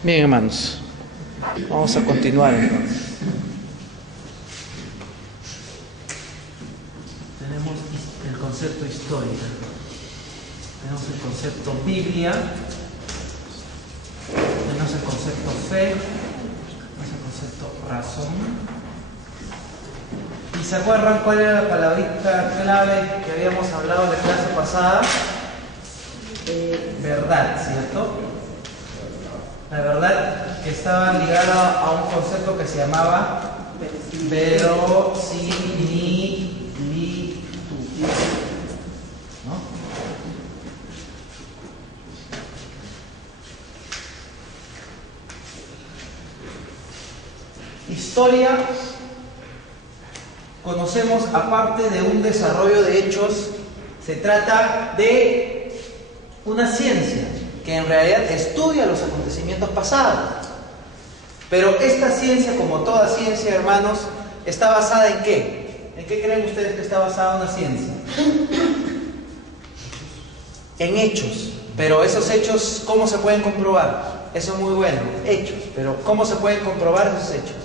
Bien, hermanos, vamos a continuar entonces. Tenemos el concepto historia, tenemos el concepto Biblia, tenemos el concepto fe, tenemos el concepto razón. ¿Y se acuerdan cuál era la palabrita clave que habíamos hablado en la clase pasada? Verdad, ¿cierto? La verdad que estaba ligada a un concepto que se llamaba verosimilitud, ¿no? Historia, conocemos, aparte de un desarrollo de hechos, se trata de una ciencia que en realidad estudia los acontecimientos pasados. Pero esta ciencia, como toda ciencia, hermanos, está basada ¿en qué? ¿En qué creen ustedes que está basada una ciencia? En hechos. Pero esos hechos, ¿cómo se pueden comprobar? Eso es muy bueno, hechos. Pero ¿cómo se pueden comprobar esos hechos?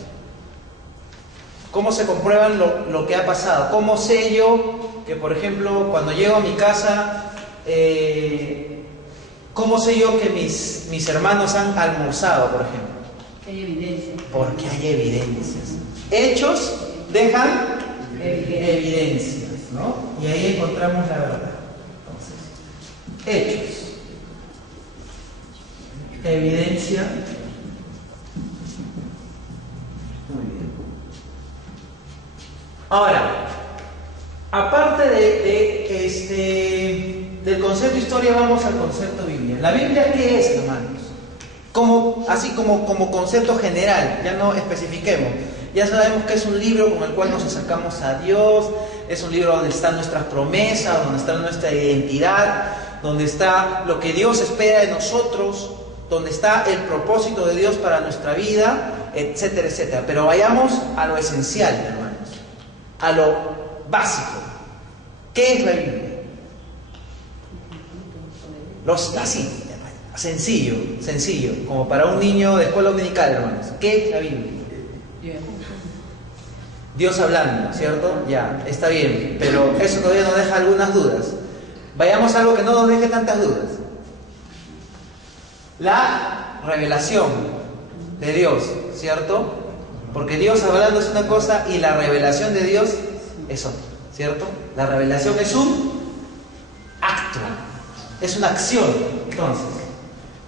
¿Cómo se comprueban lo que ha pasado? ¿Cómo sé yo que, por ejemplo, cuando llego a mi casa, ¿cómo sé yo que mis hermanos han almorzado, por ejemplo? Que hay evidencia. Porque hay evidencias. Hechos dejan evidencias, ¿no? Y ahí encontramos la verdad. Entonces, hechos, evidencia. Muy bien. Ahora, aparte del concepto historia, vamos al concepto Biblia. ¿La Biblia qué es, hermanos? Así como concepto general, ya no especifiquemos. Ya sabemos que es un libro con el cual nos acercamos a Dios, es un libro donde están nuestras promesas, donde está nuestra identidad, donde está lo que Dios espera de nosotros, donde está el propósito de Dios para nuestra vida, etcétera, etcétera. Pero vayamos a lo esencial, hermanos, a lo básico. ¿Qué es la Biblia? Así, sencillo, como para un niño de escuela dominical, hermanos. ¿Qué es la Biblia? Dios hablando, ¿cierto? Ya, está bien, pero eso todavía nos deja algunas dudas. Vayamos a algo que no nos deje tantas dudas. La revelación de Dios, ¿cierto? Porque Dios hablando es una cosa y la revelación de Dios es otra, ¿cierto? La revelación es un acto, es una acción. Entonces,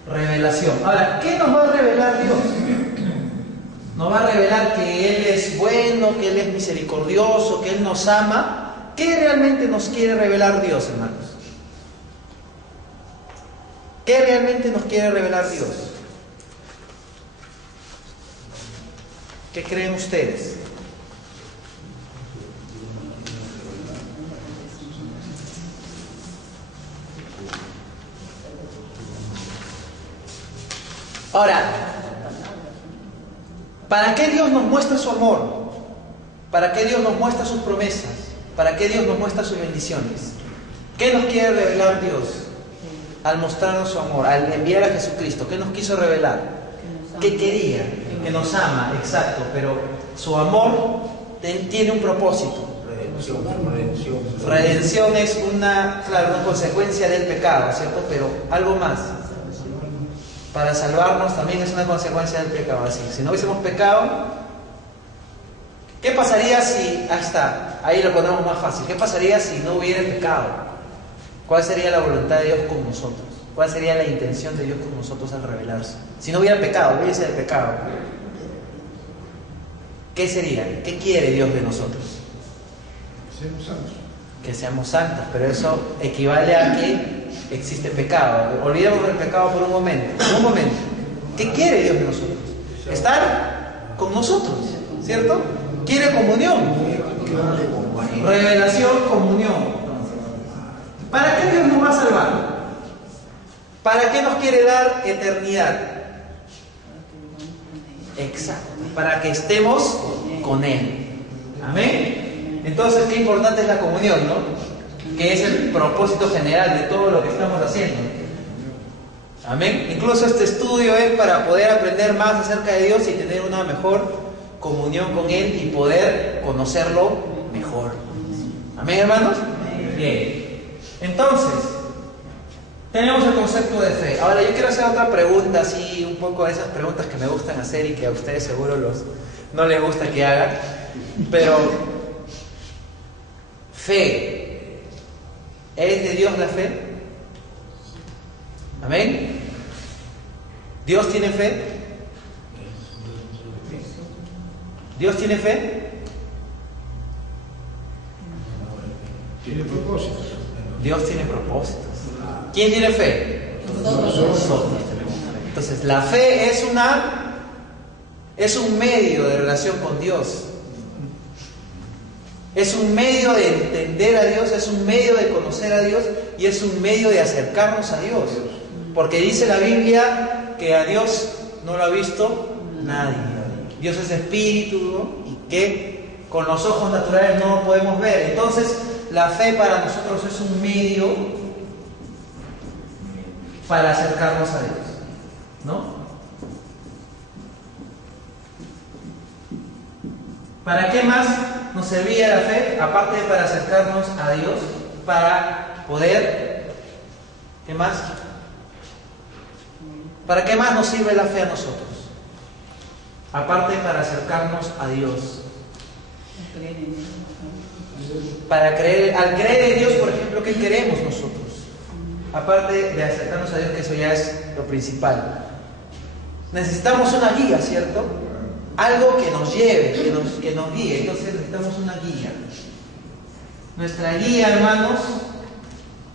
revelación. Ahora, ¿qué nos va a revelar Dios? Nos va a revelar que Él es bueno, que Él es misericordioso, que Él nos ama. ¿Qué realmente nos quiere revelar Dios, hermanos? ¿Qué realmente nos quiere revelar Dios? ¿Qué creen ustedes? Ahora, ¿para qué Dios nos muestra su amor? ¿Para qué Dios nos muestra sus promesas? ¿Para qué Dios nos muestra sus bendiciones? ¿Qué nos quiere revelar Dios al mostrarnos su amor, al enviar a Jesucristo? ¿Qué nos quiso revelar? ¿Qué quería? Que nos ama, exacto, pero su amor tiene un propósito. Redención es una consecuencia del pecado, ¿cierto? Pero algo más. Para salvarnos también es una consecuencia del pecado. Así, si no hubiésemos pecado, ¿qué pasaría si, ahí lo ponemos más fácil, qué pasaría si no hubiera pecado? ¿Cuál sería la voluntad de Dios con nosotros? ¿Cuál sería la intención de Dios con nosotros al revelarse? Si no hubiera pecado, hubiese el pecado, ¿qué sería? ¿Qué quiere Dios de nosotros? Que seamos santos, pero eso equivale a que existe pecado. Olvidemos del pecado por un momento. ¿Qué quiere Dios de nosotros? Estar con nosotros, ¿cierto? Quiere comunión. Revelación, comunión. ¿Para qué Dios nos va a salvar? ¿Para qué nos quiere dar eternidad? Exacto. Para que estemos con Él. Amén. Entonces, qué importante es la comunión, ¿no? Que es el propósito general de todo lo que estamos haciendo. Amén. Incluso este estudio es para poder aprender más acerca de Dios y tener una mejor comunión con Él y poder conocerlo mejor. Amén, hermanos. Bien. Entonces, tenemos el concepto de fe. Ahora yo quiero hacer otra pregunta, así un poco de esas preguntas que me gustan hacer y que a ustedes seguro no les gusta que hagan. Pero, fe, ¿es de Dios la fe? Amén. ¿Dios tiene fe? ¿Dios tiene fe? Tiene propósitos. Dios tiene propósitos. ¿Quién tiene fe? Nosotros tenemos fe. Entonces, la fe es un medio de relación con Dios. Es un medio de entender a Dios, es un medio de conocer a Dios y es un medio de acercarnos a Dios. Porque dice la Biblia que a Dios no lo ha visto nadie. Dios es espíritu, ¿no? Y que con los ojos naturales no lo podemos ver. Entonces, la fe para nosotros es un medio para acercarnos a Dios, ¿no? ¿Para qué más nos servía la fe? Aparte de para acercarnos a Dios, para poder, ¿qué más? ¿Para qué más nos sirve la fe a nosotros? Aparte de para acercarnos a Dios. Al creer en Dios, por ejemplo, ¿qué queremos nosotros? Aparte de acercarnos a Dios, que eso ya es lo principal. Necesitamos una guía, ¿cierto? Algo que nos lleve, que nos guíe. Entonces necesitamos una guía. Nuestra guía, hermanos,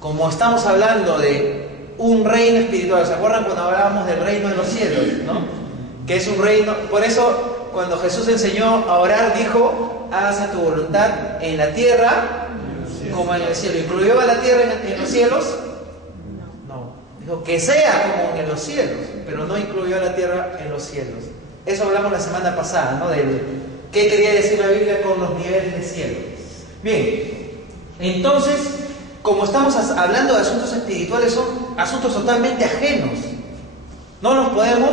como estamos hablando de un reino espiritual, ¿se acuerdan cuando hablábamos del reino de los cielos, ¿no? Que es un reino, por eso cuando Jesús enseñó a orar dijo, hágase tu voluntad en la tierra como en el cielo. ¿Incluyó a la tierra en los cielos? No. Dijo que sea como en los cielos, pero no incluyó a la tierra en los cielos. Eso hablamos la semana pasada, ¿no? De qué quería decir la Biblia con los niveles de cielo. Bien, entonces, como estamos hablando de asuntos espirituales, son asuntos totalmente ajenos. No los podemos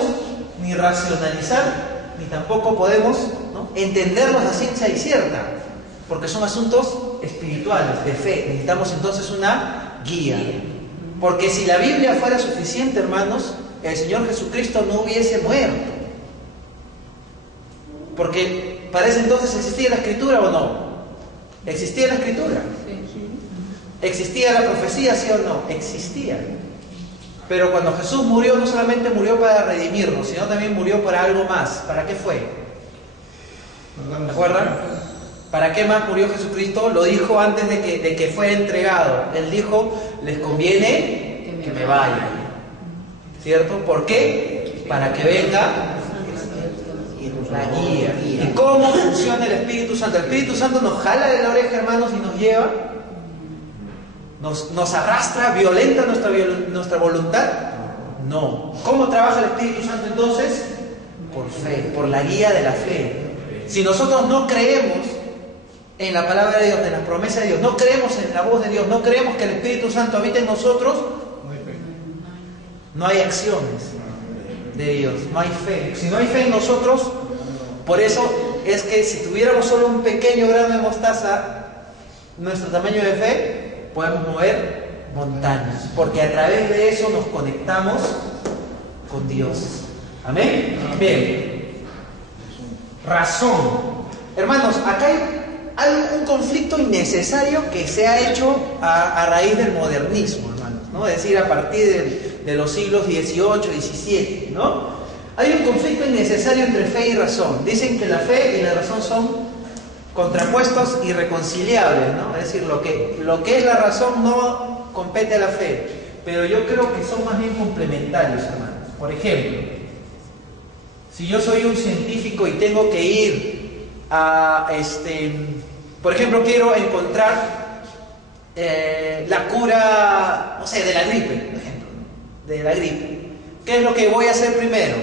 ni racionalizar, ni tampoco podemos, ¿no?, entenderlos a ciencia y cierta, porque son asuntos espirituales, de fe. Necesitamos entonces una guía. Porque si la Biblia fuera suficiente, hermanos, el Señor Jesucristo no hubiese muerto. Porque para ese entonces existía la Escritura o no. ¿Existía la Escritura? ¿Existía la profecía, sí o no? Existía. Pero cuando Jesús murió, no solamente murió para redimirnos, sino también murió para algo más. ¿Para qué fue? ¿Se acuerdan? ¿Para qué más murió Jesucristo? Lo dijo antes de que fuera entregado. Él dijo, les conviene que me vaya. ¿Cierto? ¿Por qué? Para que venga la guía. ¿Y cómo funciona el Espíritu Santo? El Espíritu Santo nos jala de la oreja, hermanos, y nos lleva. ¿Nos arrastra, violenta nuestra voluntad? No. ¿Cómo trabaja el Espíritu Santo entonces? Por fe, por la guía de la fe. Si nosotros no creemos en la palabra de Dios, en las promesas de Dios, no creemos en la voz de Dios, no creemos que el Espíritu Santo habite en nosotros, no hay acciones de Dios, no hay fe. Si no hay fe en nosotros, por eso es que si tuviéramos solo un pequeño grano de mostaza, nuestro tamaño de fe, podemos mover montañas, porque a través de eso nos conectamos con Dios. ¿Amén? Bien. Razón. Hermanos, acá hay un conflicto innecesario que se ha hecho a raíz del modernismo, hermanos, ¿no? Es decir, a partir de los siglos XVIII, XVII, ¿no? Hay un conflicto innecesario entre fe y razón. Dicen que la fe y la razón son contrapuestos irreconciliables, ¿no? Es decir, lo que es la razón no compete a la fe, pero yo creo que son más bien complementarios, hermanos. Por ejemplo, si yo soy un científico y tengo que ir a, por ejemplo, quiero encontrar la cura, no sé, de la gripe, por ejemplo, de la gripe. ¿Qué es lo que voy a hacer primero?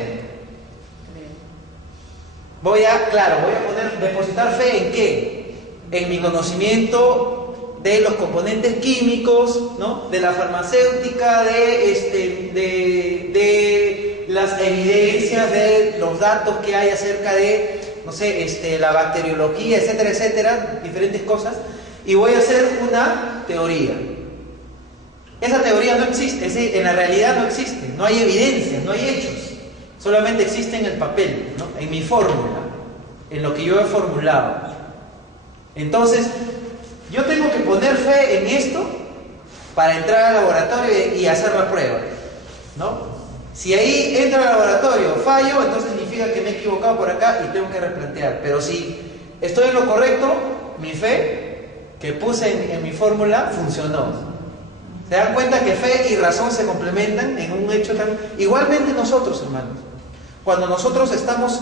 Voy a depositar fe en qué? En mi conocimiento de los componentes químicos, ¿no? De la farmacéutica, de las evidencias, de los datos que hay acerca de, no sé, la bacteriología, etcétera, etcétera, diferentes cosas, y voy a hacer una teoría. Esa teoría no existe, en la realidad no existe, no hay evidencias, no hay hechos, solamente existe en el papel, ¿no? En mi fórmula, en lo que yo he formulado. Entonces, yo tengo que poner fe en esto para entrar al laboratorio y hacer la prueba, ¿no? Si ahí entro al laboratorio, fallo, entonces significa que me he equivocado por acá y tengo que replantear. Pero si estoy en lo correcto, mi fe que puse en mi fórmula funcionó. ¿Se dan cuenta que fe y razón se complementan en un hecho tan... Igualmente nosotros, hermanos, cuando nosotros estamos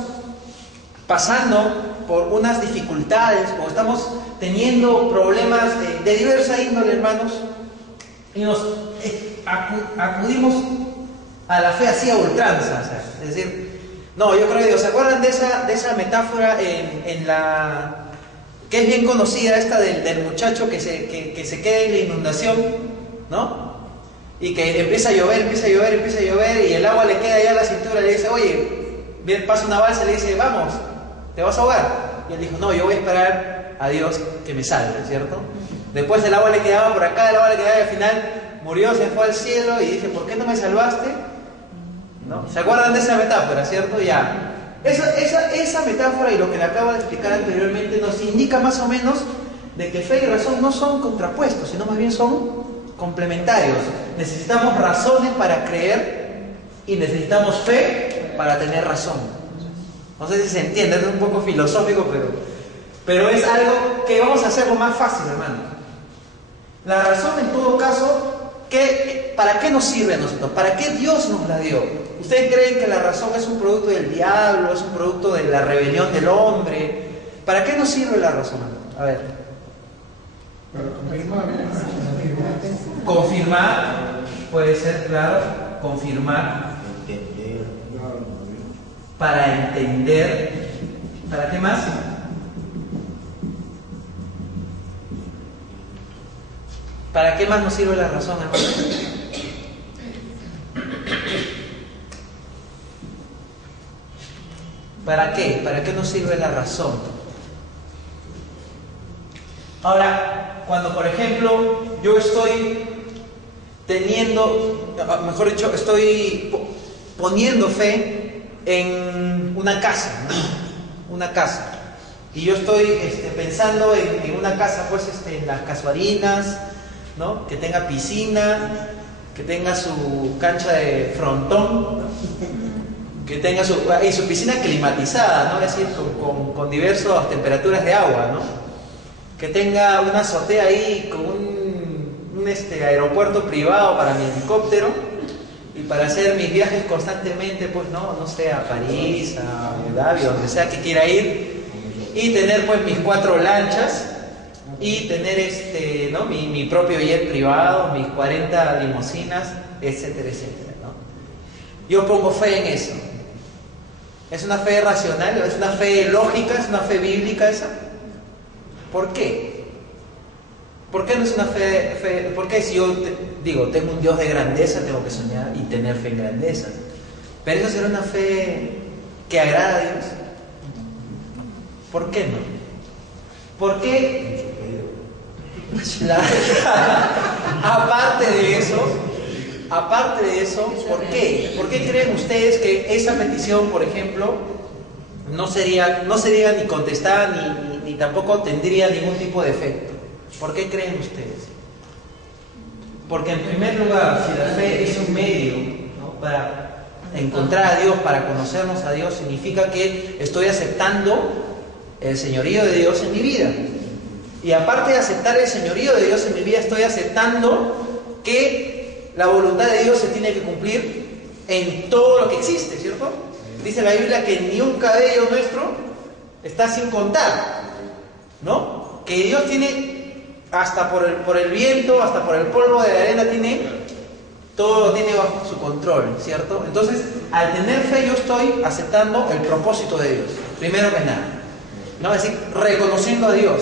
pasando por unas dificultades o estamos teniendo problemas de diversa índole, hermanos, y nos acudimos a la fe así a ultranza, o sea, es decir, no, yo creo que Dios, ¿se acuerdan de esa metáfora en la que es bien conocida, esta del muchacho que se queda en la inundación, ¿no? Y que empieza a llover, y el agua le queda ya a la cintura, y le dice, oye, pasa una balsa y le dice, vamos, ¿te vas a ahogar? Y él dijo, no, yo voy a esperar a Dios que me salve, ¿cierto? Después el agua le quedaba por acá, el agua le quedaba y al final murió, se fue al cielo y dice, ¿por qué no me salvaste? ¿No? ¿Se acuerdan de esa metáfora, cierto? Ya. Esa metáfora y lo que le acabo de explicar anteriormente nos indica más o menos de que fe y razón no son contrapuestos, sino más bien son complementarios. Necesitamos razones para creer y necesitamos fe para tener razón. No sé si se entiende, es un poco filosófico, pero es algo que vamos a hacerlo más fácil, hermano. La razón, en todo caso, ¿para qué nos sirve a nosotros? ¿Para qué Dios nos la dio? ¿Ustedes creen que la razón es un producto del diablo, es un producto de la rebelión del hombre? ¿Para qué nos sirve la razón? A ver. Para confirmar. Confirmar, puede ser, claro, confirmar. Entender. Para entender. ¿Para qué más? ¿Para qué más nos sirve la razón, hermano? ¿Para qué? ¿Para qué nos sirve la razón? Ahora, cuando por ejemplo yo estoy estoy poniendo fe en una casa, ¿no? Una casa. Y yo estoy pensando en una casa, pues, en las casuarinas, ¿no? Que tenga piscina, que tenga su cancha de frontón, ¿no? Que tenga su piscina climatizada, ¿no? Es decir, con diversas temperaturas de agua, ¿no? Que tenga una azotea ahí con un aeropuerto privado para mi helicóptero y para hacer mis viajes constantemente, pues, no sé, a París, a Abu Dhabi, donde sea que quiera ir, y tener pues mis 4 lanchas y tener ¿no? mi propio jet privado, mis 40 limusinas, etcétera, etcétera, ¿no? Yo pongo fe en eso. ¿Es una fe racional? ¿Es una fe lógica? ¿Es una fe bíblica esa? ¿Por qué? ¿Por qué no es una fe? ¿Por qué si yo tengo un Dios de grandeza, tengo que soñar y tener fe en grandeza? ¿Pero eso será una fe que agrada a Dios? ¿Por qué no? ¿Por qué? Aparte de eso, ¿por qué? ¿Por qué creen ustedes que esa petición, por ejemplo, no sería ni contestada ni tampoco tendría ningún tipo de efecto? ¿Por qué creen ustedes? Porque en primer lugar, si la fe es un medio, ¿no? para encontrar a Dios, para conocernos a Dios, significa que estoy aceptando el señorío de Dios en mi vida. Y aparte de aceptar el señorío de Dios en mi vida, estoy aceptando que la voluntad de Dios se tiene que cumplir en todo lo que existe, ¿cierto? Dice la Biblia que ni un cabello nuestro está sin contar, ¿no? Que Dios tiene, hasta por el viento, hasta por el polvo de la arena, todo lo tiene bajo su control, ¿cierto? Entonces, al tener fe, yo estoy aceptando el propósito de Dios, primero que nada, ¿no? Es decir, reconociendo a Dios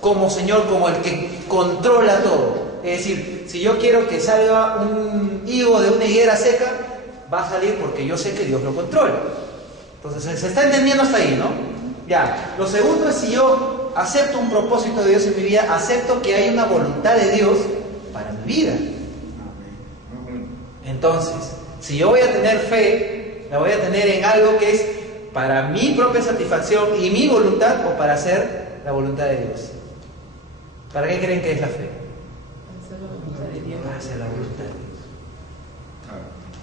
como Señor, como el que controla todo. Es decir, si yo quiero que salga un higo de una higuera seca, va a salir porque yo sé que Dios lo controla. Entonces, se está entendiendo hasta ahí, ¿no? Ya. Lo segundo es si yo acepto un propósito de Dios en mi vida, acepto que hay una voluntad de Dios para mi vida. Entonces, si yo voy a tener fe, la voy a tener en algo que es para mi propia satisfacción y mi voluntad, o para hacer la voluntad de Dios. ¿Para qué creen que es la fe? Para hacer la voluntad de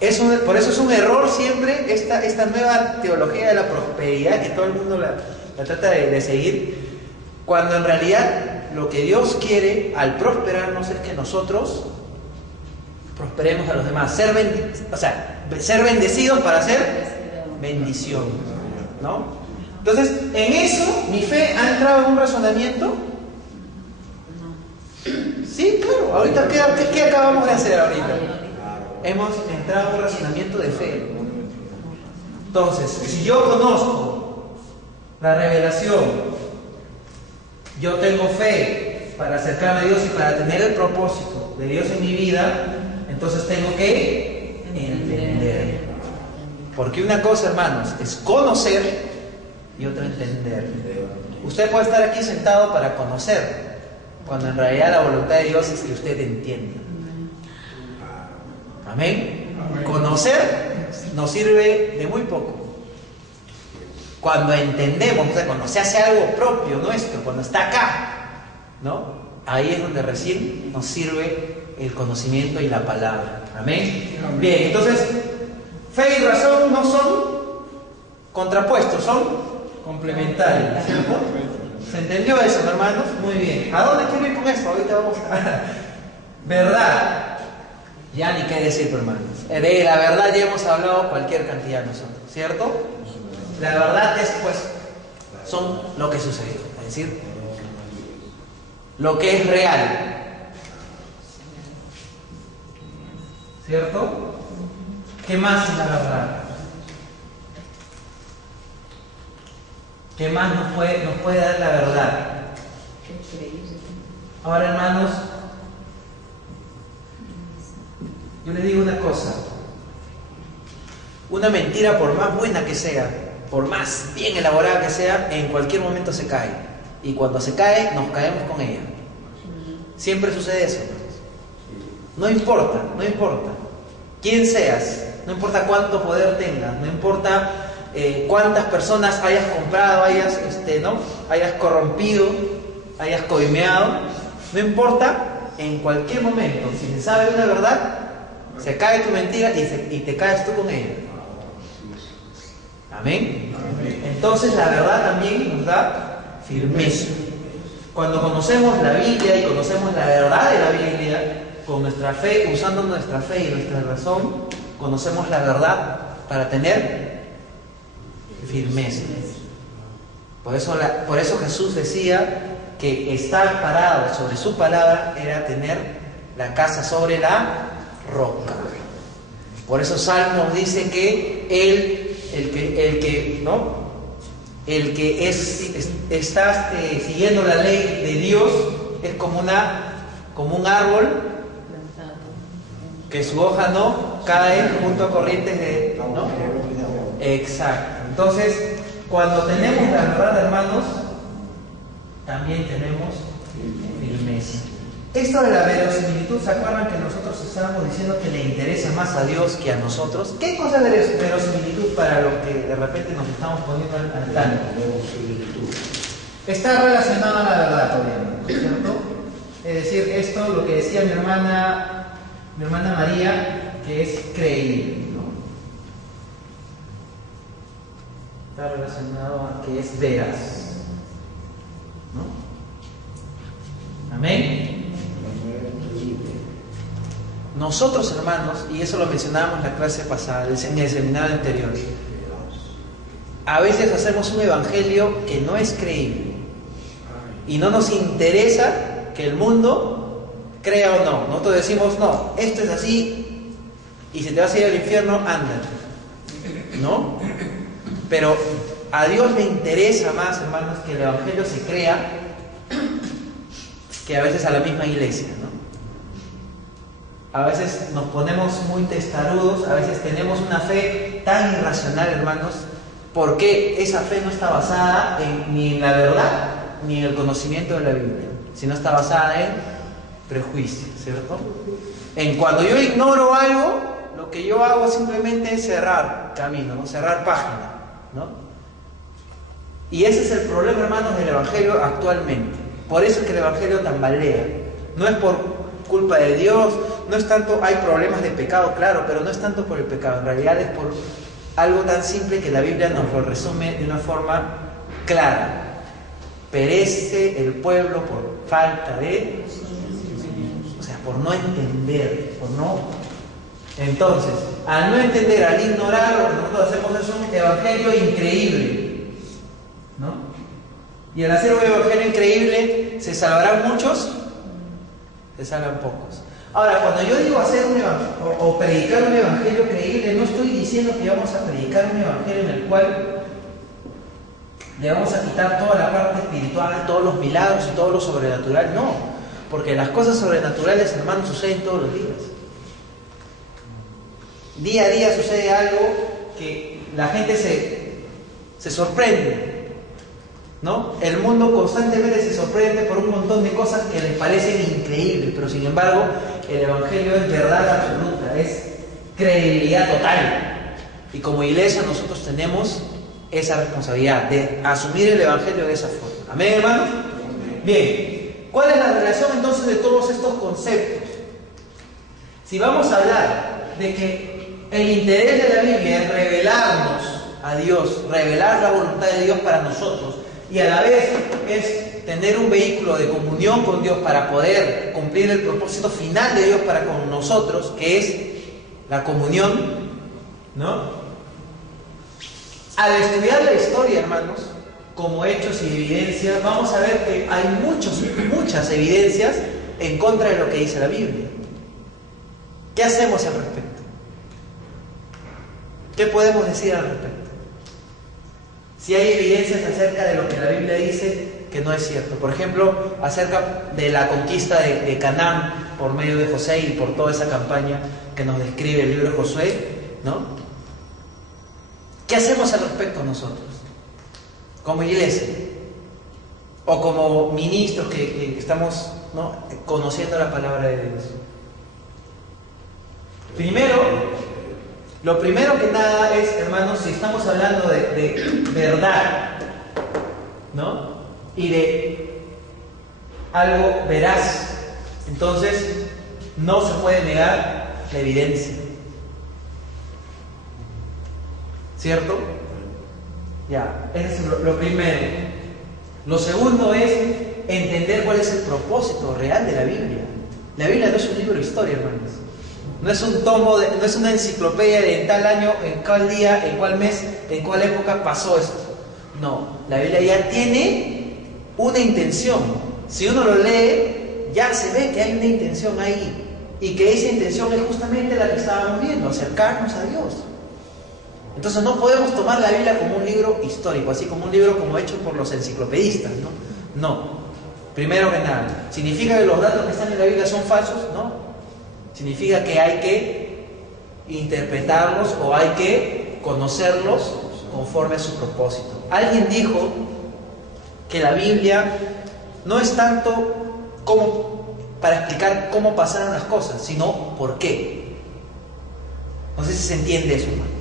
Dios. Por eso es un error siempre esta nueva teología de la prosperidad que todo el mundo la trata de seguir, cuando en realidad lo que Dios quiere al prosperarnos es que nosotros prosperemos a los demás, ser bendecidos para hacer bendición, ¿no? Entonces, en eso mi fe ha entrado en un razonamiento. Sí, claro. Ahorita, ¿qué acabamos de hacer ahorita? Hemos entrado en un razonamiento de fe. Entonces, si yo conozco la revelación, yo tengo fe para acercarme a Dios y para tener el propósito de Dios en mi vida, entonces tengo que entender. Porque una cosa, hermanos, es conocer y otra entender. Usted puede estar aquí sentado para conocer, cuando en realidad la voluntad de Dios es que usted entienda. Amén. Conocer nos sirve de muy poco. Cuando entendemos, o sea, cuando se hace algo propio nuestro, cuando está acá, ¿no? Ahí es donde recién nos sirve el conocimiento y la palabra. Amén. Bien, entonces, fe y razón no son contrapuestos, son complementarios, ¿cierto? ¿Se entendió eso, hermanos? Muy bien. ¿A dónde quiero ir con esto? Ahorita vamos a... Verdad. Ya ni qué decir, hermanos. De la verdad ya hemos hablado cualquier cantidad nosotros, ¿cierto? La verdad es, pues, son lo que sucedió. Es decir, lo que es real. ¿Cierto? ¿Qué más es la verdad? ¿Qué más nos puede dar la verdad? Ahora, hermanos, yo les digo una cosa. Una mentira, por más buena que sea, por más bien elaborada que sea, en cualquier momento se cae. Y cuando se cae, nos caemos con ella. Siempre sucede eso. No importa quién seas, no importa cuánto poder tengas, no importa cuántas personas hayas comprado, hayas corrompido, hayas coimeado, no importa, en cualquier momento, si se sabe una verdad, se cae tu mentira y te caes tú con ella. ¿Amén? Entonces la verdad también nos da firmeza. Cuando conocemos la Biblia y conocemos la verdad de la Biblia, con nuestra fe, usando nuestra fe y nuestra razón, conocemos la verdad para tener firmeza. Por eso Jesús decía que estar parado sobre su palabra era tener la casa sobre la roca. Por eso Salmos dice que el que está siguiendo la ley de Dios es como un árbol que su hoja no cae junto a corrientes de... ¿no? Exacto. Entonces, cuando tenemos la verdad, hermanos, también tenemos firmeza. Esto de la verosimilitud, ¿se acuerdan que nosotros estábamos diciendo que le interesa más a Dios que a nosotros? ¿Qué cosa de verosimilitud para los que de repente nos estamos poniendo al tanto? Está relacionado a la verdad, obviamente, ¿cierto? Es decir, esto, lo que decía mi hermana María, que es creíble, ¿no? Está relacionado a que es veraz, ¿no? Amén. Nosotros, hermanos, y eso lo mencionábamos en la clase pasada, en el seminario anterior, a veces hacemos un evangelio que no es creíble y no nos interesa que el mundo crea o no. Nosotros decimos, no, esto es así y si te vas a ir al infierno, anda, ¿no? Pero a Dios le interesa más, hermanos, que el evangelio se crea que a veces a la misma iglesia, ¿no? A veces nos ponemos muy testarudos, a veces tenemos una fe tan irracional, hermanos, porque esa fe no está basada ni en la verdad ni en el conocimiento de la Biblia, sino está basada en prejuicios, ¿cierto? En cuando yo ignoro algo, lo que yo hago simplemente es cerrar camino, ¿no? Cerrar página, ¿no? Y ese es el problema, hermanos, del Evangelio actualmente. Por eso es que el Evangelio tambalea. No es por culpa de Dios, no es tanto, hay problemas de pecado, claro, pero no es tanto por el pecado, en realidad es por algo tan simple que la Biblia nos lo resume de una forma clara. Perece el pueblo por falta de... O sea, por no entender, por no... Entonces, al no entender, al ignorar, lo que nosotros hacemos es un evangelio increíble, ¿no? Y al hacer un evangelio increíble, ¿se salvarán muchos? Se salvan pocos. Ahora, cuando yo digo hacer un evangelio o predicar un evangelio creíble, no estoy diciendo que vamos a predicar un evangelio en el cual le vamos a quitar toda la parte espiritual, todos los milagros y todo lo sobrenatural. No, porque las cosas sobrenaturales, hermanos, suceden todos los días. Día a día sucede algo que la gente se sorprende, ¿no? El mundo constantemente se sorprende por un montón de cosas que les parecen increíbles, pero sin embargo el Evangelio es verdad absoluta, es credibilidad total. Y como iglesia nosotros tenemos esa responsabilidad de asumir el Evangelio de esa forma. ¿Amén, hermanos? Bien, ¿cuál es la relación entonces de todos estos conceptos? Si vamos a hablar de que el interés de la Biblia es revelarnos a Dios, revelar la voluntad de Dios para nosotros, y a la vez es tener un vehículo de comunión con Dios para poder cumplir el propósito final de Dios para con nosotros, que es la comunión, ¿no? Al estudiar la historia, hermanos, como hechos y evidencias, vamos a ver que hay muchas evidencias en contra de lo que dice la Biblia. ¿Qué hacemos al respecto? ¿Qué podemos decir al respecto? Si hay evidencias acerca de lo que la Biblia dice que no es cierto. Por ejemplo, acerca de la conquista de Canaán por medio de José y por toda esa campaña que nos describe el libro de Josué, ¿no? ¿Qué hacemos al respecto nosotros? Como iglesia o como ministros que estamos, ¿no?, conociendo la palabra de Dios. Lo primero que nada es, hermanos, si estamos hablando de verdad, ¿no?, y de algo veraz, entonces no se puede negar la evidencia. ¿Cierto? Ya, eso es lo primero. Lo segundo es entender cuál es el propósito real de la Biblia. La Biblia no es un libro de historia, hermanos. No es un tomo, no es una enciclopedia de en tal año, en cuál día, en cuál mes, en cuál época pasó esto. No, la Biblia ya tiene una intención. Si uno lo lee, ya se ve que hay una intención ahí. Y que esa intención es justamente la que estábamos viendo, acercarnos a Dios. Entonces no podemos tomar la Biblia como un libro histórico, así como un libro como hecho por los enciclopedistas, ¿no? No. Primero que nada, ¿significa que los datos que están en la Biblia son falsos? No. Significa que hay que interpretarlos o hay que conocerlos conforme a su propósito. Alguien dijo que la Biblia no es tanto como para explicar cómo pasaron las cosas, sino por qué. No sé si se entiende eso, hermanos.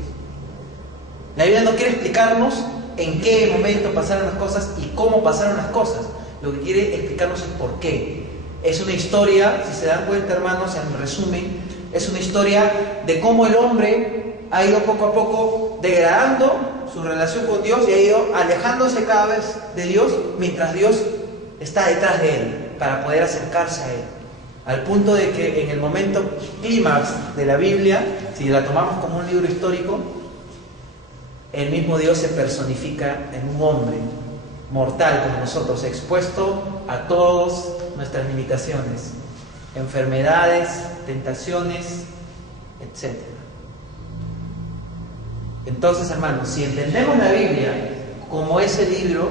La Biblia no quiere explicarnos en qué momento pasaron las cosas y cómo pasaron las cosas. Lo que quiere explicarnos es por qué. Es una historia, si se dan cuenta, hermanos, en resumen, es una historia de cómo el hombre ha ido poco a poco degradando su relación con Dios y ha ido alejándose cada vez de Dios mientras Dios está detrás de él para poder acercarse a él. Al punto de que en el momento clímax de la Biblia, si la tomamos como un libro histórico, el mismo Dios se personifica en un hombre mortal como nosotros, expuesto a todas nuestras limitaciones, enfermedades, tentaciones, etc. Entonces, hermanos, si entendemos la Biblia como ese libro,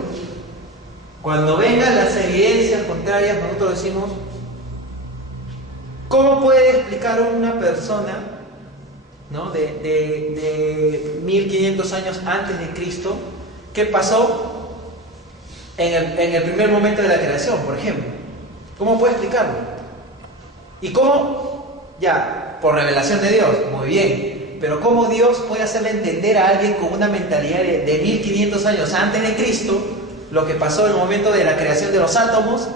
Cuando vengan las evidencias contrarias, nosotros decimos, ¿cómo puede explicar una persona, ¿no?, de 1500 años antes de Cristo qué pasó en el primer momento de la creación, por ejemplo? ¿Cómo puede explicarlo? ¿Y cómo? Ya, por revelación de Dios, muy bien. Pero ¿cómo Dios puede hacerle entender a alguien con una mentalidad de 1500 años antes de Cristo lo que pasó en el momento de la creación de los átomos,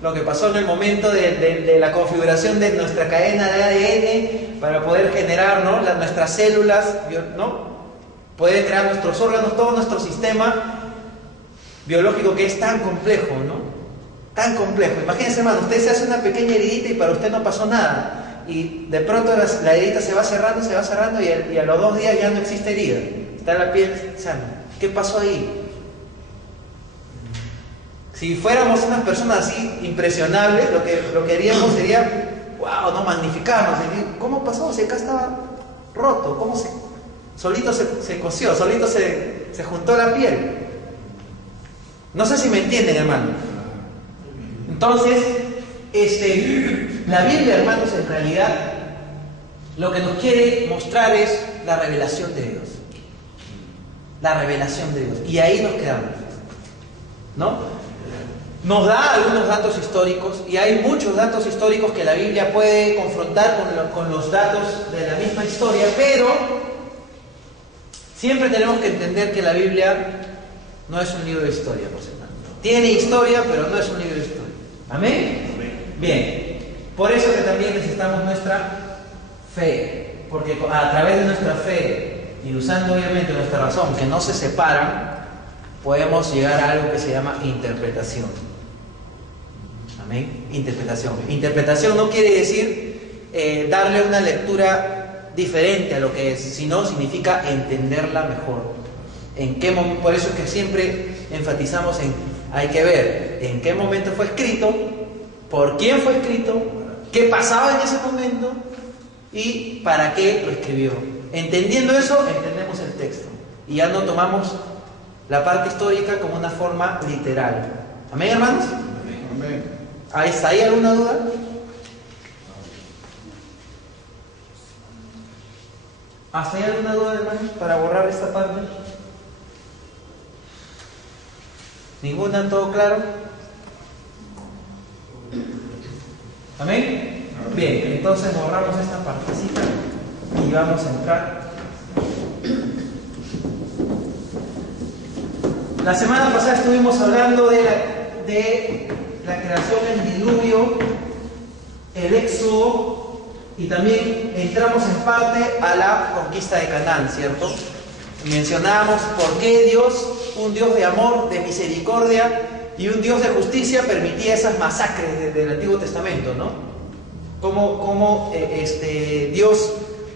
lo que pasó en el momento de la configuración de nuestra cadena de ADN para poder generar, ¿no?, nuestras células, ¿no?, poder crear nuestros órganos, todo nuestro sistema biológico que es tan complejo, ¿no? Tan complejo. Imagínense, hermano, usted se hace una pequeña heridita y para usted no pasó nada. Y de pronto la herida se va cerrando y a los 2 días ya no existe herida. Está la piel sana. ¿Qué pasó ahí? Si fuéramos unas personas así impresionables, lo que haríamos sería, wow, no, magnificarnos. ¿Cómo pasó? Si acá estaba roto, ¿cómo solito se cosió, solito se juntó la piel? No sé si me entienden, hermano. Entonces, la Biblia, hermanos, en realidad lo que nos quiere mostrar es la revelación de Dios. La revelación de Dios. Y ahí nos quedamos, ¿no? Nos da algunos datos históricos, y hay muchos datos históricos que la Biblia puede confrontar con los datos de la misma historia, pero siempre tenemos que entender que la Biblia no es un libro de historia, por cierto. Tiene historia, pero no es un libro de historia. ¿Amén? Amén. Bien. Por eso que también necesitamos nuestra fe, porque a través de nuestra fe y usando obviamente nuestra razón, que no se separan, podemos llegar a algo que se llama interpretación. Amén. Interpretación. Interpretación no quiere decir darle una lectura diferente a lo que es, sino significa entenderla mejor. Por eso es que siempre enfatizamos hay que ver en qué momento fue escrito, por quién fue escrito, qué pasaba en ese momento y para qué lo escribió. Entendiendo eso, entendemos el texto y ya no tomamos la parte histórica como una forma literal. ¿Amén, hermanos? Amén. ¿Está ahí alguna duda? ¿Hasta ahí alguna duda, hermanos, para borrar esta parte? ¿Ninguna? ¿Todo claro? ¿Amén? Bien, entonces borramos esta partecita y vamos a entrar. La semana pasada estuvimos hablando de la creación del diluvio, el éxodo, y también entramos en parte a la conquista de Canaán, ¿cierto? Mencionamos por qué Dios, un Dios de amor, de misericordia y un Dios de justicia, permitía esas masacres del Antiguo Testamento, ¿no? Cómo Dios,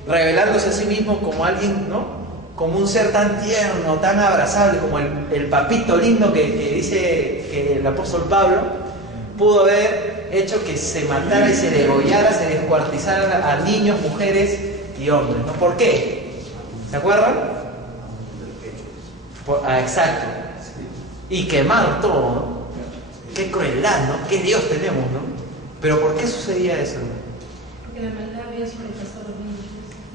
revelándose a sí mismo como alguien, ¿no?, como un ser tan tierno, tan abrazable, como el papito lindo que dice que el apóstol Pablo, pudo haber hecho que se matara y se degollara, se descuartizara a niños, mujeres y hombres, ¿no? ¿Por qué? ¿Se acuerdan? Exacto. Y quemar todo, ¿no? Qué crueldad, ¿no? Qué Dios tenemos, ¿no? Pero ¿por qué sucedía eso? Porque la maldad había sobrepasado a los niños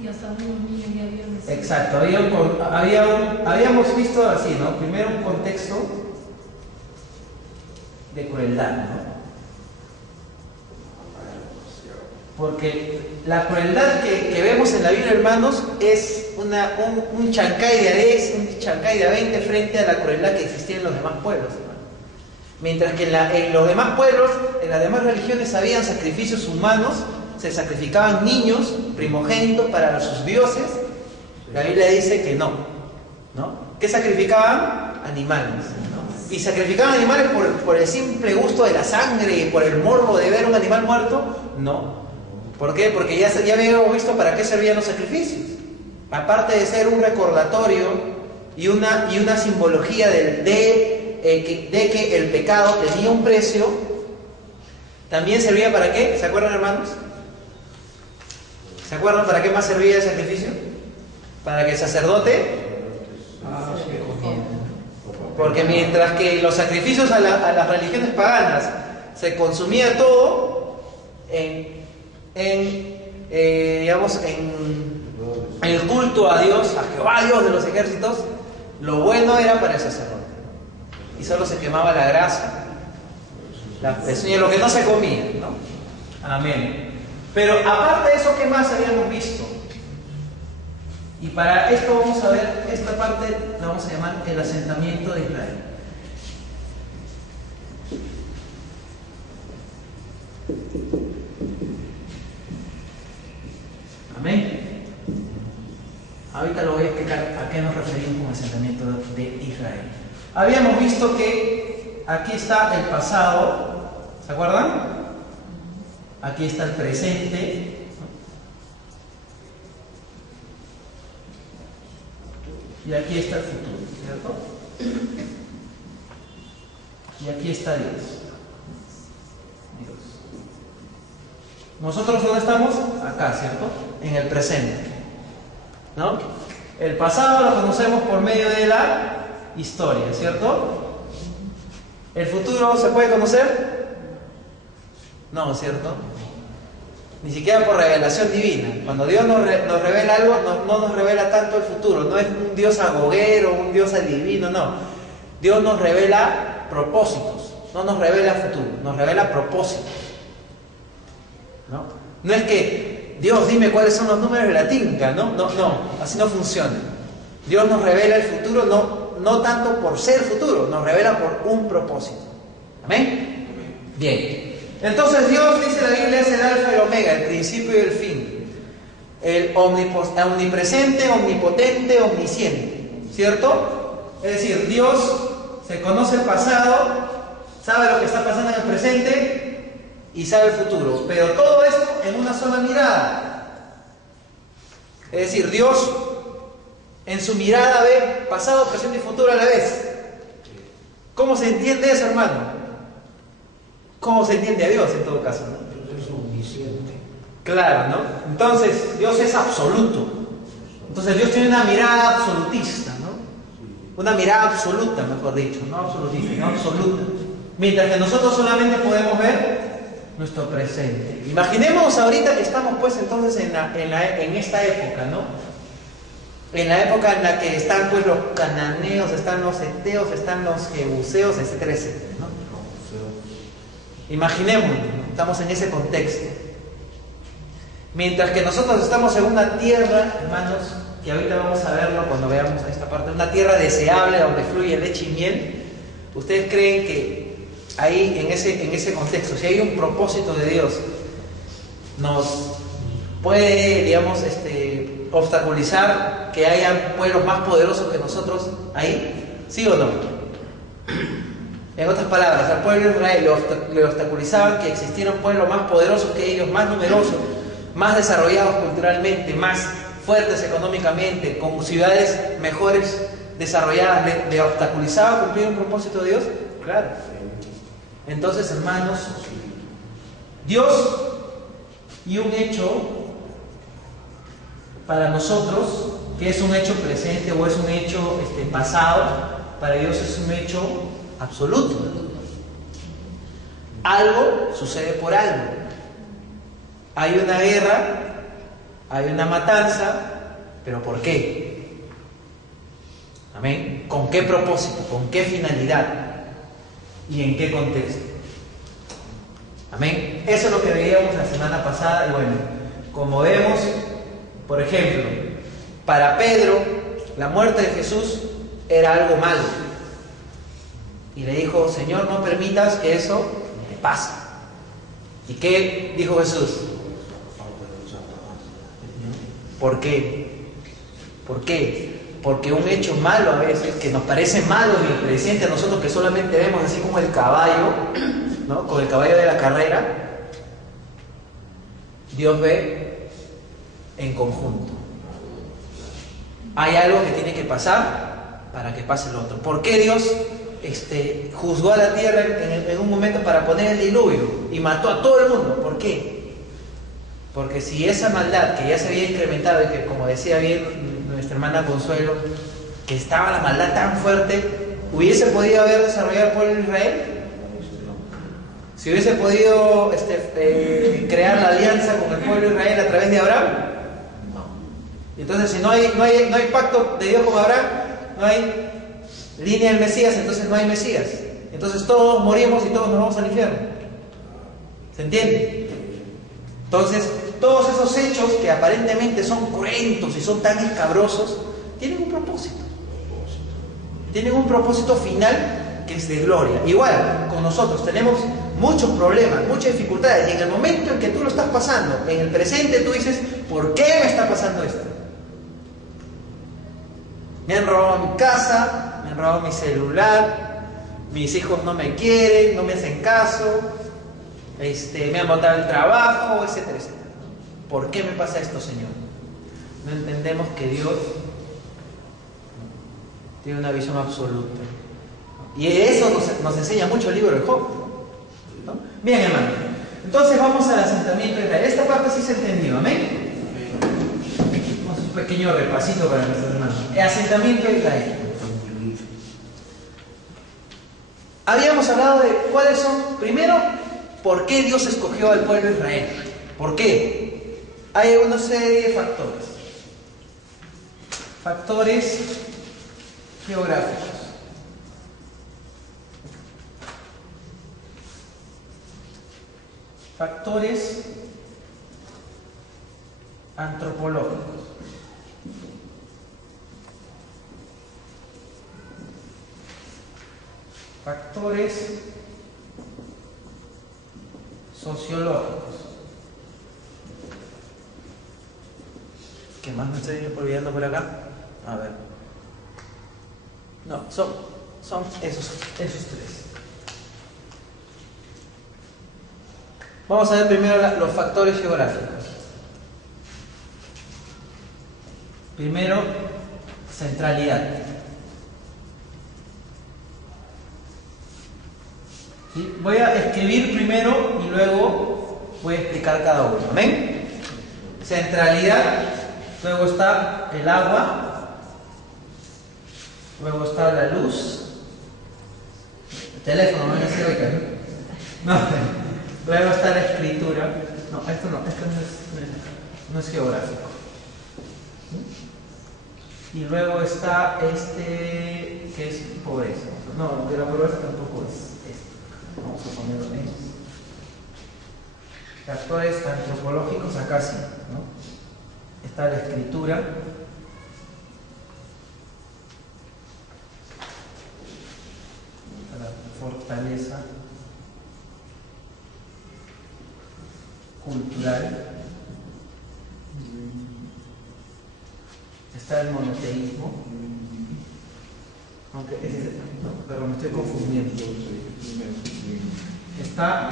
y hasta unos niños ya habían nacido. Exacto, habíamos visto así, ¿no? Primero un contexto de crueldad, ¿no? Porque la crueldad que vemos en la Biblia, hermanos, es un chancay de a 10, un chancay de a 20 frente a la crueldad que existía en los demás pueblos, hermano. Mientras que en los demás pueblos, en las demás religiones, habían sacrificios humanos, se sacrificaban niños primogénitos para sus dioses, la Biblia dice que no, ¿no? ¿Qué sacrificaban? Animales, ¿no? Y sacrificaban animales por el simple gusto de la sangre y por el morbo de ver un animal muerto, no. ¿Por qué? Porque ya habíamos visto para qué servían los sacrificios. Aparte de ser un recordatorio y una simbología de que el pecado tenía un precio, también servía para qué. ¿Se acuerdan, hermanos? ¿Se acuerdan para qué más servía el sacrificio? Para que el sacerdote Porque mientras que los sacrificios a las religiones paganas se consumía todo digamos, en el culto a Dios, a Jehová Dios de los ejércitos, lo bueno era para el sacerdote. Y solo se quemaba la grasa, la pezuña, lo que no se comía, ¿no? Amén. Pero aparte de eso, ¿qué más habíamos visto? Y para esto vamos a ver esta parte, la vamos a llamar el asentamiento de Israel. Amén. Ahorita lo voy a explicar a qué nos referimos con asentamiento de Israel. Habíamos visto que aquí está el pasado, ¿se acuerdan? Aquí está el presente. Y aquí está el futuro, ¿cierto? Y aquí está Dios. Nosotros, ¿dónde estamos? Acá, ¿cierto? En el presente, ¿no? El pasado lo conocemos por medio de la historia, ¿cierto? ¿El futuro se puede conocer? No, ¿cierto? Ni siquiera por revelación divina. Cuando Dios nos revela algo, no nos revela tanto el futuro. No es un Dios agoguero, un Dios adivino, no. Dios nos revela propósitos, no nos revela futuro, nos revela propósitos. No es que Dios dime cuáles son los números de la tinca, no, así no funciona. Dios nos revela el futuro no tanto por ser futuro, nos revela por un propósito. ¿Amén? Bien. Entonces Dios, dice la Biblia, es el alfa y el omega, el principio y el fin. El omnipresente, omnipotente, omnisciente. ¿Cierto? Es decir, Dios se conoce el pasado, sabe lo que está pasando en el presente y sabe el futuro, pero todo esto en una sola mirada. Es decir, Dios en su mirada ve pasado, presente y futuro a la vez. ¿Cómo se entiende eso, hermano? ¿Cómo se entiende a Dios en todo caso, ¿no? Es omnisciente. Claro, ¿no? Entonces Dios es absoluto. Entonces Dios tiene una mirada absolutista, ¿no? Una mirada absoluta, mejor dicho, no absolutista, no absoluta. Mientras que nosotros solamente podemos ver nuestro presente. Imaginémonos ahorita que estamos pues entonces en esta época, ¿no? En la época en la que están pues los cananeos, están los heteos, están los jebuseos, etcétera, etcétera, ¿no? Imaginémonos, ¿no? Estamos en ese contexto. Mientras que nosotros estamos en una tierra, hermanos, que ahorita vamos a verlo cuando veamos esta parte, una tierra deseable donde fluye leche y miel. ¿Ustedes creen que ahí, en ese contexto, si hay un propósito de Dios, nos puede, digamos, obstaculizar que haya pueblos más poderosos que nosotros ahí? ¿Sí o no? En otras palabras, al pueblo de Israel le obstaculizaban que existieran pueblos más poderosos que ellos, más numerosos, más desarrollados culturalmente, más fuertes económicamente, con ciudades mejores desarrolladas. ¿Le obstaculizaba cumplir un propósito de Dios? Claro. Entonces, hermanos, Dios y un hecho para nosotros, que es un hecho presente o es un hecho pasado, para Dios es un hecho absoluto. Algo sucede por algo. Hay una guerra, hay una matanza, pero ¿por qué? Amén. ¿Con qué propósito? ¿Con qué finalidad? ¿Y en qué contexto? Amén. Eso es lo que veíamos la semana pasada. Y bueno, como vemos, por ejemplo, para Pedro, la muerte de Jesús era algo malo. Y le dijo, Señor, no permitas que eso te pase. ¿Y qué dijo Jesús? ¿Por qué? ¿Por qué? Porque un hecho malo a veces, que nos parece malo en el presente, a nosotros que solamente vemos así como el caballo, ¿no? Con el caballo de la carrera, Dios ve en conjunto. Hay algo que tiene que pasar para que pase el otro. ¿Por qué Dios juzgó a la tierra en un momento para poner el diluvio y mató a todo el mundo? ¿Por qué? Porque si esa maldad que ya se había incrementado y que, como decía bien nuestra hermana Consuelo, que estaba la maldad tan fuerte, ¿Hubiese podido haber desarrollado el pueblo de Israel? Si hubiese podido crear la alianza con el pueblo de Israel a través de Abraham. Entonces, si no hay pacto de Dios con Abraham, no hay línea del Mesías, entonces no hay Mesías. Entonces todos morimos y todos nos vamos al infierno. ¿Se entiende? Entonces, todos esos hechos que aparentemente son cruentos y son tan escabrosos, tienen un propósito. Tienen un propósito final que es de gloria. Igual, con nosotros tenemos muchos problemas, muchas dificultades, y en el momento en que tú lo estás pasando, en el presente tú dices, ¿por qué me está pasando esto? Me han robado mi casa, me han robado mi celular, mis hijos no me quieren, no me hacen caso, me han botado el trabajo, etcétera, etcétera. ¿Por qué me pasa esto, Señor? No entendemos que Dios tiene una visión absoluta. Y eso nos enseña mucho el libro de Job, ¿no? Bien, hermano. Entonces vamos al asentamiento de Israel. Esta parte sí se entendió, amén. Vamos a un pequeño repasito para nuestros hermanos. El asentamiento de Israel. Habíamos hablado de cuáles son, primero, por qué Dios escogió al pueblo de Israel. ¿Por qué? Hay una serie de factores. Factores geográficos. Factores antropológicos. Factores sociológicos. ¿Qué más me estoy olvidando por acá? A ver. No, son esos tres. Vamos a ver primero los factores geográficos. Primero, centralidad. ¿Sí? Voy a escribir primero y luego voy a explicar cada uno. ¿Amén? Centralidad, luego está el agua, luego está la luz, el teléfono, no me sé ahorita, ¿no? Luego está la escritura. No, esto no es geográfico. ¿Sí? Y luego está que es pobreza. No, de la pobreza tampoco es esto. Vamos a ponerlo en factores antropológicos, acá sí, ¿no? Está la escritura. La fortaleza cultural, está el monoteísmo, aunque pero me estoy confundiendo. Está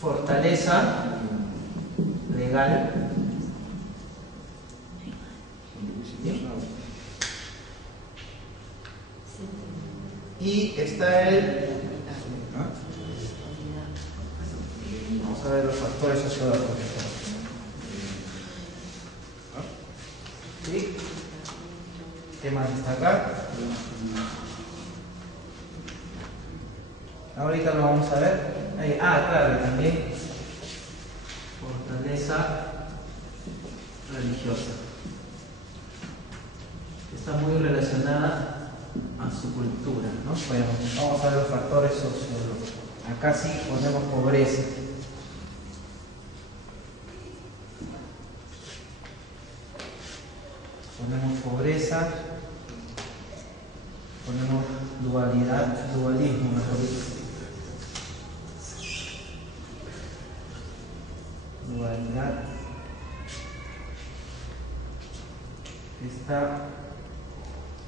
fortaleza legal, y está vamos a ver los factores sociológicos. ¿Sí? ¿Qué más está acá? Ahorita lo vamos a ver. Claro, también fortaleza religiosa. Está muy relacionada a su cultura, ¿no? Bueno, vamos a ver los factores sociológicos. Acá sí ponemos pobreza. Ponemos pobreza, ponemos dualismo, mejor dicho. Dualidad. Está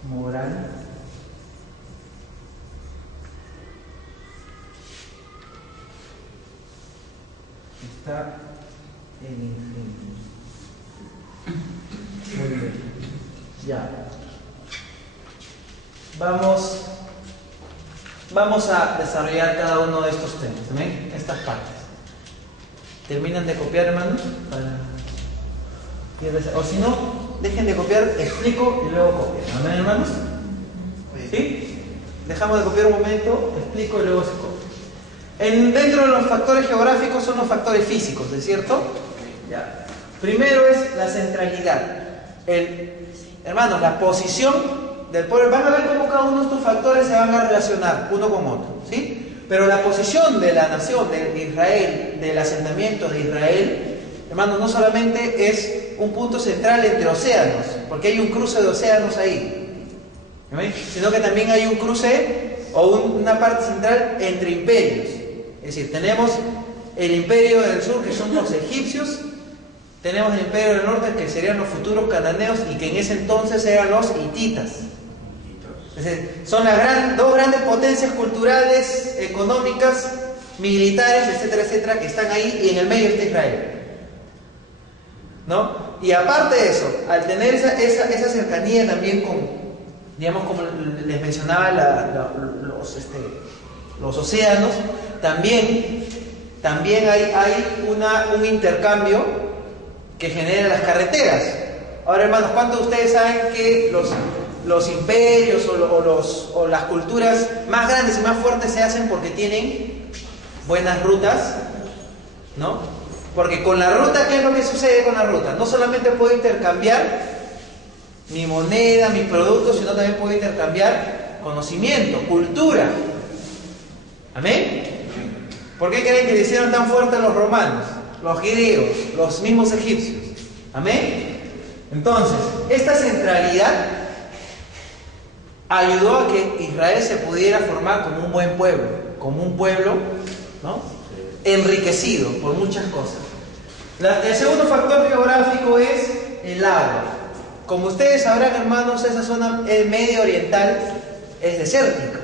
moral. Está el ingenio. Muy bien. Ya. Vamos a desarrollar cada uno de estos temas, ¿ven? Estas partes. ¿Terminan de copiar, hermanos? O si no, dejen de copiar, explico y luego copian. ¿Amén, hermanos? ¿Sí? Dejamos de copiar un momento, explico y luego se copia. Dentro de los factores geográficos son los factores físicos, ¿es cierto? Ya. Primero es la centralidad. Hermanos, la posición del pueblo. Van a ver cómo cada uno de estos factores se van a relacionar uno con otro, ¿sí? Pero la posición de la nación de Israel, del asentamiento de Israel, hermanos, no solamente es un punto central entre océanos, porque hay un cruce de océanos ahí, ¿sí? Sino que también hay un cruce o una parte central entre imperios. Es decir, tenemos el imperio del sur, que son los egipcios, tenemos el imperio del norte, que serían los futuros cananeos, y que en ese entonces eran los hititas. Es decir, son las dos grandes potencias culturales, económicas, militares, etcétera, etcétera, que están ahí, y en el medio está Israel, ¿no? Y aparte de eso, al tener esa cercanía también con, digamos, como les mencionaba, los océanos, también hay un intercambio que genera las carreteras. Ahora, hermanos, ¿cuántos de ustedes saben que los imperios o las culturas más grandes y más fuertes se hacen porque tienen buenas rutas, ¿no? Porque con la ruta, ¿qué es lo que sucede con la ruta? No solamente puedo intercambiar mi moneda, mis productos, sino también puedo intercambiar conocimiento, cultura. ¿Amén? ¿Por qué creen que le hicieron tan fuerte a los romanos, los griegos, los mismos egipcios? ¿Amén? Entonces, esta centralidad ayudó a que Israel se pudiera formar como un buen pueblo, como un pueblo, ¿no?, enriquecido por muchas cosas. El segundo factor geográfico es el agua. Como ustedes sabrán, hermanos, esa zona medio oriental es desértica,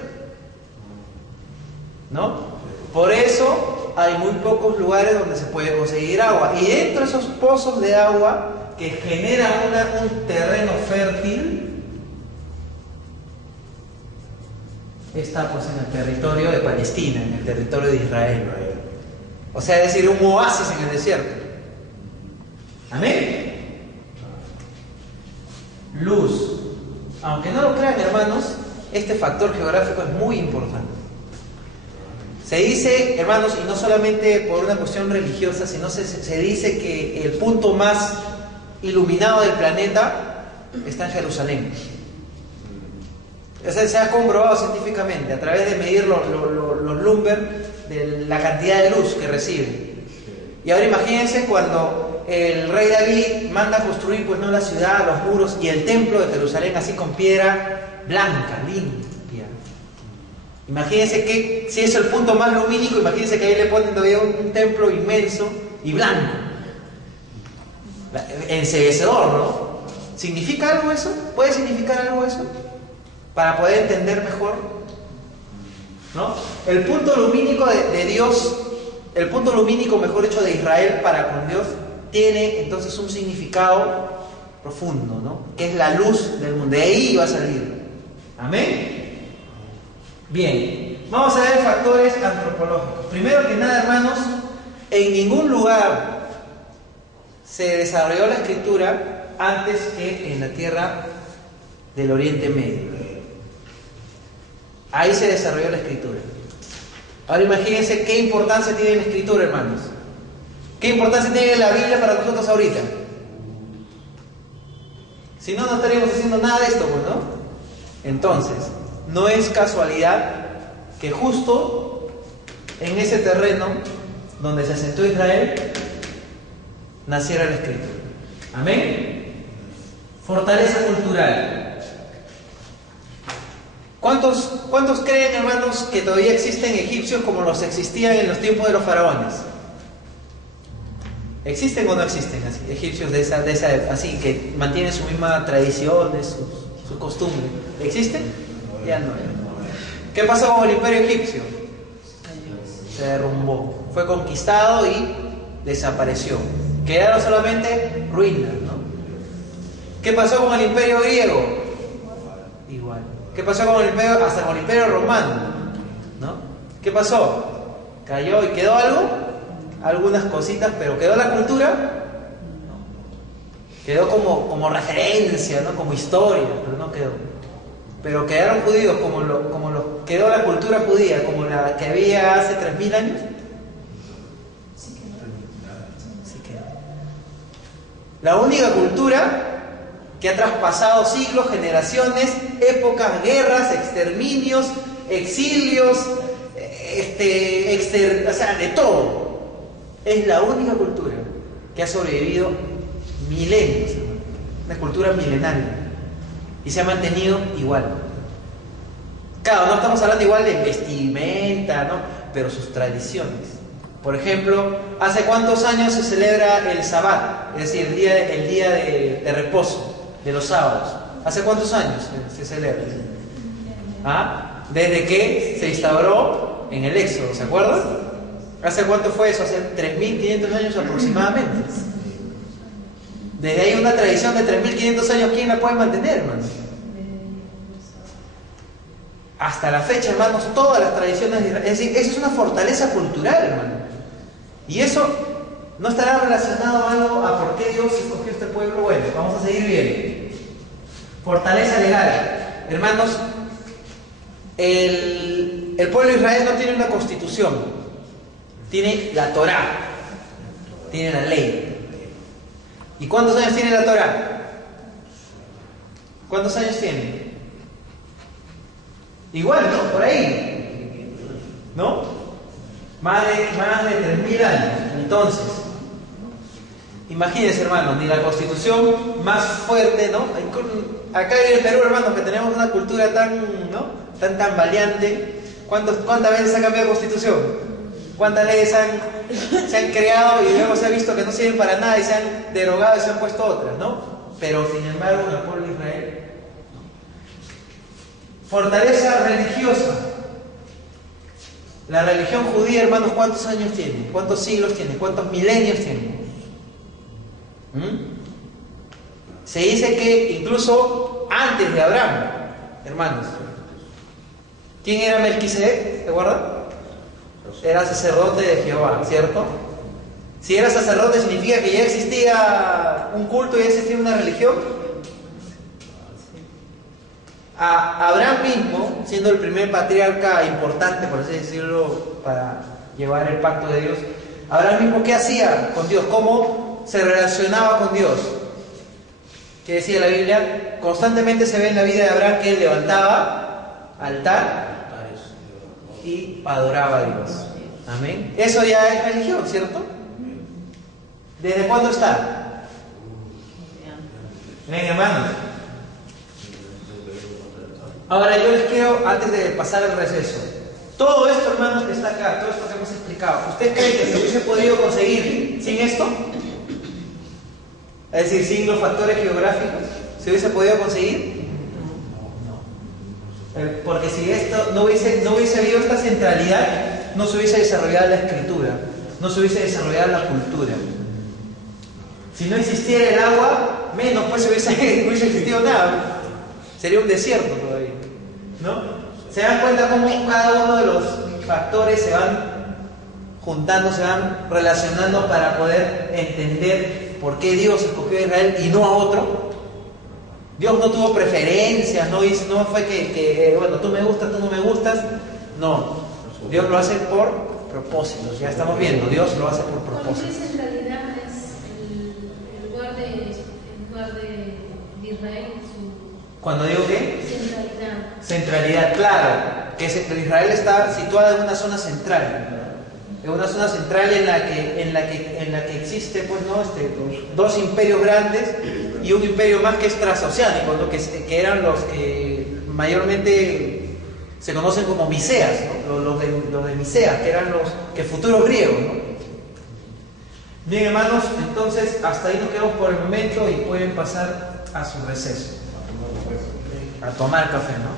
¿no? Por eso hay muy pocos lugares donde se puede conseguir agua. Y dentro de esos pozos de agua que generan un terreno fértil, está pues en el territorio de Palestina, en el territorio de Israel. O sea, es decir, un oasis en el desierto. Amén. Luz. Aunque no lo crean, hermanos, este factor geográfico es muy importante. Se dice, hermanos, y no solamente por una cuestión religiosa, sino se dice que el punto más iluminado del planeta está en Jerusalén. Se ha comprobado científicamente a través de medir los Lumber, de la cantidad de luz que recibe. Y ahora imagínense cuando el rey David manda a construir, pues no la ciudad, los muros y el templo de Jerusalén así con piedra blanca, limpia. Imagínense que si es el punto más lumínico, imagínense que ahí le ponen todavía un templo inmenso y blanco, enceguecedor, ¿no? ¿Significa algo eso? ¿Puede significar algo eso? Para poder entender mejor, ¿no? El punto lumínico de Dios, el punto lumínico, mejor dicho, de Israel para con Dios, tiene entonces un significado profundo, ¿no? Que es la luz del mundo. De ahí va a salir. ¿Amén? Bien, vamos a ver factores antropológicos. Primero que nada, hermanos, en ningún lugar se desarrolló la escritura antes que en la tierra del Oriente Medio. Ahí se desarrolló la escritura. Ahora imagínense qué importancia tiene la escritura, hermanos. ¿Qué importancia tiene la Biblia para nosotros ahorita? Si no, no estaríamos haciendo nada de esto, pues, ¿no? Entonces, no es casualidad que justo en ese terreno donde se asentó Israel naciera la escritura. Amén. Fortaleza cultural. ¿Cuántos creen, hermanos, que todavía existen egipcios como los existían en los tiempos de los faraones? ¿Existen o no existen así, egipcios de esa así que mantienen su misma tradición, su costumbre? ¿Existen? Ya no. ¿Qué pasó con el imperio egipcio? Se derrumbó, fue conquistado y desapareció. Quedaron solamente ruinas, ¿no? ¿Qué pasó con el imperio griego? Igual. ¿Qué pasó con el imperio, hasta con el imperio romano? ¿No? ¿Qué pasó? ¿Cayó y quedó algo? Algunas cositas, pero ¿quedó la cultura? No. Quedó como referencia, ¿no? Como historia, pero no quedó. Pero quedaron judíos quedó la cultura judía, como la que había hace 3000 años. Sí quedó. La única cultura que ha traspasado siglos, generaciones, épocas, guerras, exterminios, exilios, o sea, de todo. Es la única cultura que ha sobrevivido milenios, una cultura milenaria, y se ha mantenido igual. Claro, no estamos hablando igual de vestimenta, ¿no? Pero sus tradiciones. Por ejemplo, ¿hace cuántos años se celebra el Sabbat? Es decir, el día de reposo de los sábados. ¿Hace cuántos años se celebra? ¿Ah? Desde que se instauró en el Éxodo, ¿se acuerdan? ¿Hace cuánto fue eso? Hace 3500 años aproximadamente. Desde ahí una tradición de 3500 años, ¿quién la puede mantener, hermanos? Hasta la fecha, hermanos, todas las tradiciones de Israel. Es decir, eso es una fortaleza cultural, hermano. Y eso no estará relacionado a algo a por qué Dios escogió este pueblo. Bueno, vamos a seguir bien. Fortaleza legal. Hermanos, el pueblo de Israel no tiene una constitución. Tiene la Torá. Tiene la ley. ¿Y cuántos años tiene la Torá? ¿Cuántos años tiene? Igual, ¿no? Por ahí. ¿No? Más de 3000 años. Entonces, imagínense, hermanos, ni la constitución más fuerte, ¿no? Acá en el Perú, hermanos, que tenemos una cultura tan, ¿no? tan valiante. ¿Cuántas veces se ha cambiado la constitución? ¿Cuántas leyes se han creado y luego se ha visto que no sirven para nada y se han derogado y se han puesto otras, ¿no? Pero sin embargo, en el pueblo de Israel. Fortaleza religiosa. La religión judía, hermanos, ¿cuántos años tiene? ¿Cuántos siglos tiene? ¿Cuántos milenios tiene? Se dice que incluso antes de Abraham, hermanos, ¿quién era Melquisedec? ¿Se acuerdan? Era sacerdote de Jehová, ¿cierto? Si era sacerdote significa que ya existía un culto, ya existía una religión. A Abraham mismo, siendo el primer patriarca importante, por así decirlo, para llevar el pacto de Dios, Abraham mismo, ¿qué hacía con Dios? ¿Cómo se relacionaba con Dios? ¿Qué decía la Biblia? Constantemente se ve en la vida de Abraham que él levantaba altar y adoraba a Dios. Amén. Eso ya es religión, ¿cierto? ¿Desde cuándo está? Ven, hermanos. Ahora yo les quiero, antes de pasar al receso, todo esto, hermanos, que está acá, todo esto que hemos explicado, ¿usted cree que se hubiese podido conseguir sin esto? Es decir, sin los factores geográficos, ¿se hubiese podido conseguir? No. Porque si esto no hubiese habido esta centralidad, no se hubiese desarrollado la escritura, no se hubiese desarrollado la cultura. Si no existiera el agua, menos pues no hubiese existido nada. Sería un desierto todavía, ¿no? ¿Se dan cuenta cómo cada uno de los factores se van juntando, se van relacionando para poder entender por qué Dios escogió a Israel y no a otro? Dios no tuvo preferencias, no fue que bueno, tú me gustas, tú no me gustas. No, Dios lo hace por propósitos, ya estamos viendo, Dios lo hace por propósitos. Cuando dice en realidad es el lugar de Israel. ¿Cuando digo qué? Centralidad. Centralidad, claro, que Israel está situada en una zona central, en una zona central en la que existe, pues, ¿no? Dos imperios grandes y un imperio más que es transoceánico, ¿no? que eran los que mayormente se conocen como Miceas, ¿no? los de Miceas, que eran los futuros griegos, ¿no? Bien, hermanos, entonces hasta ahí nos quedamos por el momento y pueden pasar a su receso. A tomar café, ¿no?